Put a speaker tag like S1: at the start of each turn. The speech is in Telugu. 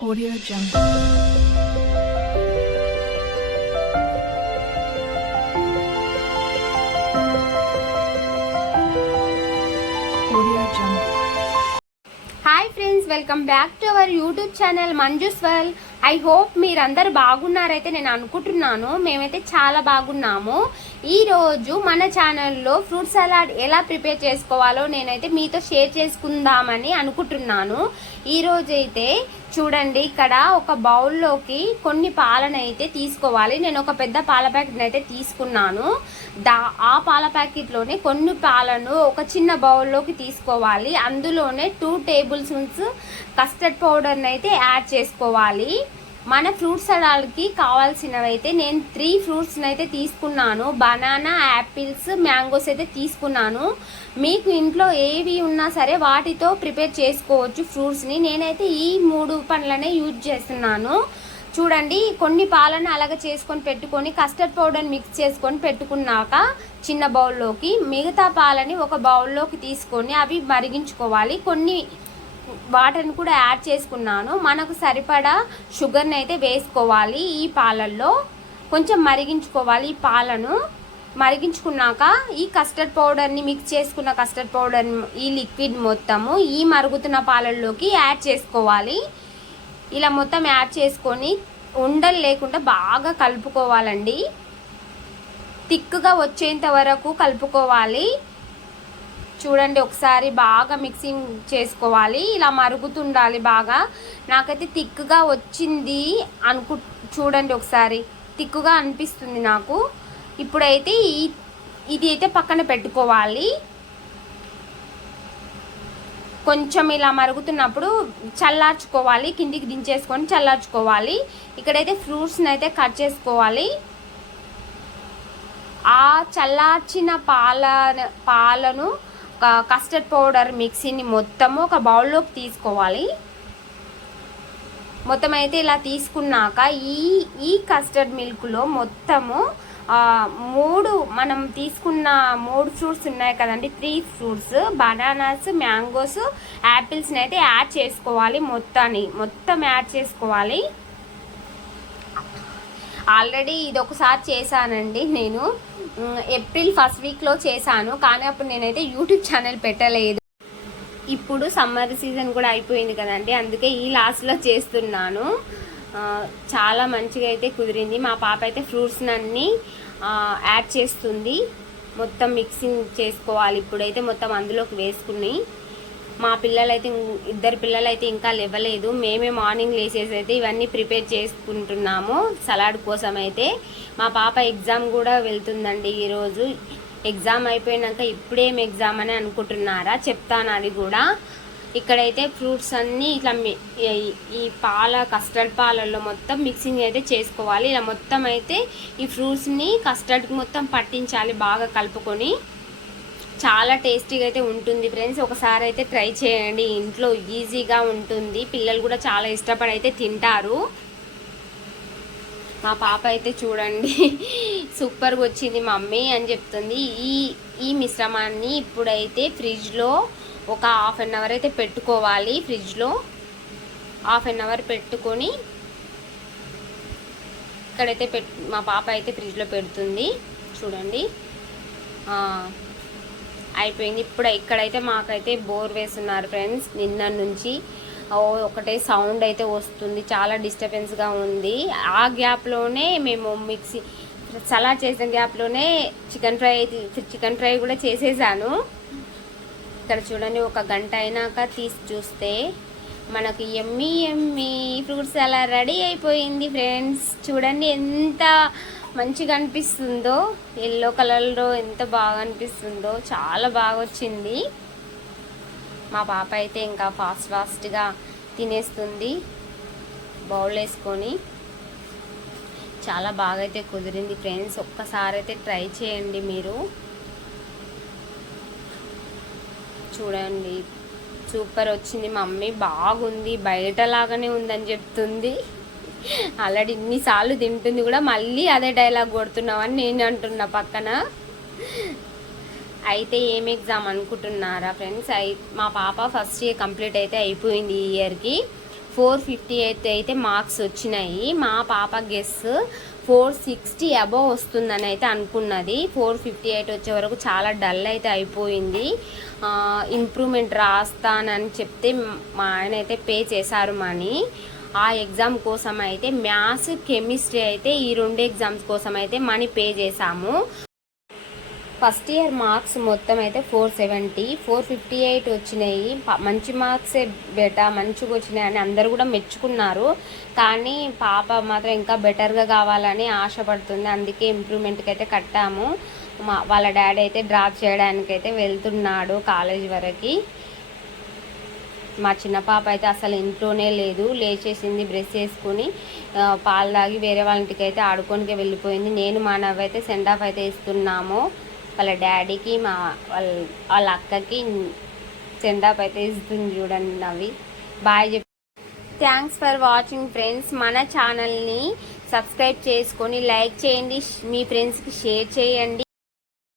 S1: Audio Jungle. Audio Jungle.
S2: Hi friends welcome back to our YouTube channel Manju's well I hope మీరందరు బాగున్నారైతే నేను అనుకుంటున్నాను. మేమైతే చాలా బాగున్నాము. ఈరోజు మన ఛానల్లో ఫ్రూట్ సలాడ్ ఎలా ప్రిపేర్ చేసుకోవాలో నేనైతే మీతో షేర్ చేసుకుందామని అనుకుంటున్నాను. ఈరోజైతే చూడండి ఇక్కడ ఒక బౌల్లోకి కొన్ని పాలను అయితే తీసుకోవాలి. నేను ఒక పెద్ద పాల ప్యాకెట్ని అయితే తీసుకున్నాను. దా ఆ పాల ప్యాకెట్లోనే కొన్ని పాలను ఒక చిన్న బౌల్లోకి తీసుకోవాలి. అందులోనే టూ టేబుల్ స్పూన్స్ కస్టర్డ్ పౌడర్ని అయితే యాడ్ చేసుకోవాలి. మన ఫ్రూట్ సలాడ్కి కావాల్సినవి అయితే నేను త్రీ ఫ్రూట్స్ని అయితే తీసుకున్నాను. బనానా యాపిల్స్ మ్యాంగోస్ అయితే తీసుకున్నాను. మీకు ఇంట్లో ఏవి ఉన్నా సరే వాటితో ప్రిపేర్ చేసుకోవచ్చు ఫ్రూట్స్ని. నేనైతే ఈ మూడు పండ్లనే యూజ్ చేస్తున్నాను. చూడండి కొన్ని పాలను అలాగ చేసుకొని పెట్టుకొని కస్టర్డ్ పౌడర్ మిక్స్ చేసుకొని పెట్టుకున్నాక చిన్న బౌల్లోకి మిగతా పాలని ఒక బౌల్లోకి తీసుకొని అవి మరిగించుకోవాలి. కొన్ని వాటర్ని కూడా యాడ్ చేసుకున్నాను. మనకు సరిపడా షుగర్ని అయితే వేసుకోవాలి ఈ పాలల్లో. కొంచెం మరిగించుకోవాలి ఈ పాలను. మరిగించుకున్నాక ఈ కస్టర్డ్ పౌడర్ని మిక్స్ చేసుకున్న కస్టర్డ్ పౌడర్ ఈ లిక్విడ్ మొత్తము ఈ మరుగుతున్న పాలల్లోకి యాడ్ చేసుకోవాలి. ఇలా మొత్తం యాడ్ చేసుకొని ఉండలు లేకుండా బాగా కలుపుకోవాలండి. థిక్గా వచ్చేంత వరకు కలుపుకోవాలి. చూడండి ఒకసారి బాగా మిక్సింగ్ చేసుకోవాలి. ఇలా మరుగుతుండాలి బాగా. నాకైతే థిక్గా వచ్చింది అనుకు చూడండి ఒకసారి. థిక్గా అనిపిస్తుంది నాకు. ఇప్పుడైతే ఈ ఇది అయితే పక్కన పెట్టుకోవాలి. కొంచెం ఇలా మరుగుతున్నప్పుడు చల్లార్చుకోవాలి. కిందికి దించేసుకొని చల్లార్చుకోవాలి. ఇక్కడైతే ఫ్రూట్స్ని అయితే కట్ చేసుకోవాలి. ఆ చల్లార్చిన పాల పాలను కస్టర్డ్ పౌడర్ మిక్సీని మొత్తము ఒక బౌల్లోకి తీసుకోవాలి. మొత్తం అయితే ఇలా తీసుకున్నాక ఈ ఈ కస్టర్డ్ మిల్క్లో మొత్తము మూడు మనం తీసుకున్న మూడు ఫ్రూట్స్ ఉన్నాయి కదండి. త్రీ ఫ్రూట్స్ బనానాస్ మ్యాంగోస్ యాపిల్స్ని అయితే యాడ్ చేసుకోవాలి మొత్తాన్ని. మొత్తం యాడ్ చేసుకోవాలి. ఆల్రెడీ ఇది ఒకసారి చేశానండి నేను. ఏప్రిల్ ఫస్ట్ వీక్లో చేశాను కానీ అప్పుడు నేనైతే యూట్యూబ్ ఛానల్ పెట్టలేదు. ఇప్పుడు సమ్మర్ సీజన్ కూడా అయిపోయింది కదండి అందుకే ఈ లాస్ట్లో చేస్తున్నాను. చాలా మంచిగా అయితే కుదిరింది. మా పాప అయితే ఫ్రూట్స్ని అన్నీ యాడ్ చేస్తుంది. మొత్తం మిక్సింగ్ చేసుకోవాలి. ఇప్పుడైతే మొత్తం అందులోకి వేసుకుని మా పిల్లలైతే ఇద్దరు పిల్లలైతే ఇంకా లేవలేదు. మేమే మార్నింగ్ లేచేసైతే అయితే ఇవన్నీ ప్రిపేర్ చేసుకుంటున్నాము సలాడ్ కోసం అయితే. మా పాప ఎగ్జామ్ కూడా వెళ్తుందండి ఈరోజు. ఎగ్జామ్ అయిపోయినాక ఇప్పుడేం ఎగ్జామ్ అని అనుకుంటున్నారా? చెప్తాను అది కూడా. ఇక్కడైతే ఫ్రూట్స్ అన్నీ ఇట్లా ఈ- ఈ పాల కస్టర్డ్ పాలల్లో మొత్తం మిక్సింగ్ అయితే చేసుకోవాలి. ఇలా మొత్తం అయితే ఈ ఫ్రూట్స్ని కస్టర్డ్కి మొత్తం పట్టించాలి బాగా కలుపుకొని. చాలా టేస్టీగా అయితే ఉంటుంది ఫ్రెండ్స్. ఒకసారి అయితే ట్రై చేయండి. ఇంట్లో ఈజీగా ఉంటుంది. పిల్లలు కూడా చాలా ఇష్టపడి అయితే తింటారు. మా పాప అయితే చూడండి. సూపర్గా వచ్చింది మమ్మీ అని చెప్తుంది. ఈ ఈ మిశ్రమాన్ని ఇప్పుడైతే ఫ్రిడ్జ్లో ఒక హాఫ్ అన్ అవర్ అయితే పెట్టుకోవాలి. ఫ్రిడ్జ్లో హాఫ్ అన్ అవర్ పెట్టుకొని ఇక్కడైతే పెట్ మా పాప అయితే ఫ్రిడ్జ్లో పెడుతుంది. చూడండి. అయిపోయింది. ఇప్పుడు ఇక్కడైతే మాకైతే బోర్ వేస్తున్నారు ఫ్రెండ్స్. నిన్న నుంచి ఒకటే సౌండ్ అయితే వస్తుంది. చాలా డిస్టర్బెన్స్గా ఉంది. ఆ గ్యాప్లోనే మేము మిక్సీ సలా చేసిన గ్యాప్లోనే చికెన్ ఫ్రై చికెన్ ఫ్రై కూడా చేసేసాను. ఇక్కడ చూడండి ఒక గంట అయినాక తీసి చూస్తే మనకు ఎమ్మి ఎమ్మి ఫ్రూట్స్ అలా రెడీ అయిపోయింది ఫ్రెండ్స్. చూడండి ఎంత మంచిగా అనిపిస్తుందో ఎల్లో కలర్లో ఎంత బాగా అనిపిస్తుందో చాలా బాగా వచ్చింది. మా పాప అయితే ఇంకా ఫాస్ట్ ఫాస్ట్గా తినేస్తుంది బౌల్ వేసుకొని. చాలా బాగా అయితే కుదిరింది ఫ్రెండ్స్ ఒక్కసారి అయితే ట్రై చేయండి మీరు. చూడండి సూపర్ వచ్చింది మమ్మీ. బాగుంది బయట లాగానే ఉందని చెప్తుంది. ఆల్రెడీ ఇన్నిసార్లు తింటుంది కూడా మళ్ళీ అదే డైలాగ్ కొడుతున్నావని నేను అంటున్నా పక్కన. అయితే ఏం ఎగ్జామ్ అనుకుంటున్నారా ఫ్రెండ్స్? అయి మా పాప ఫస్ట్ ఇయర్ కంప్లీట్ అయితే అయిపోయింది ఈ ఇయర్కి. ఫోర్ ఫిఫ్టీ ఎయిత్ అయితే మార్క్స్ వచ్చినాయి. మా పాప గెస్ ఫోర్ సిక్స్టీ అబవ్ వస్తుందని అయితే అనుకున్నది. ఫోర్ ఫిఫ్టీ ఎయిట్ వచ్చే వరకు చాలా డల్ అయితే అయిపోయింది. ఇంప్రూవ్మెంట్ రాస్తానని చెప్తే మా ఆయన అయితే పే చేశారు మనీ. ఆ ఎగ్జామ్ కోసం అయితే మ్యాథ్స్ కెమిస్ట్రీ అయితే ఈ రెండు ఎగ్జామ్స్ కోసం అయితే మనీ పే చేశాము. ఫస్ట్ ఇయర్ మార్క్స్ మొత్తం అయితే four seventy four fifty eight వచ్చినాయి. మంచి మార్క్సే బెటా మంచిగా వచ్చినాయి అని అందరు కూడా మెచ్చుకున్నారు. కానీ పాప మాత్రం ఇంకా బెటర్గా కావాలని ఆశపడుతుంది. అందుకే ఇంప్రూవ్మెంట్కి అయితే కట్టాము. మా వాళ్ళ డాడీ అయితే డ్రాప్ చేయడానికి అయితే వెళ్తున్నాడు కాలేజ్ వరకు. మా చిన్న పాప అయితే అసలు ఇంట్లోనే లేదు. లేచేసింది బ్రష్ చేసుకుని పాలు తాగి వేరే వాళ్ళ ఇంటికి అయితే ఆడుకోనికే వెళ్ళిపోయింది. నేను మా నవ్వు అయితే సెండ్ ఆఫ్ అయితే ఇస్తున్నాము. వాళ్ళ డాడీకి మా వాళ్ళ వాళ్ళ అక్కకి సెండ్ ఆఫ్ అయితే ఇస్తుంది చూడండి నవ్వి. బాయ్ చెప్పి. Thanks for watching friends. మన ఛానల్ని సబ్స్క్రైబ్ చేసుకొని లైక్ చేయండి. మీ ఫ్రెండ్స్కి షేర్ చేయండి.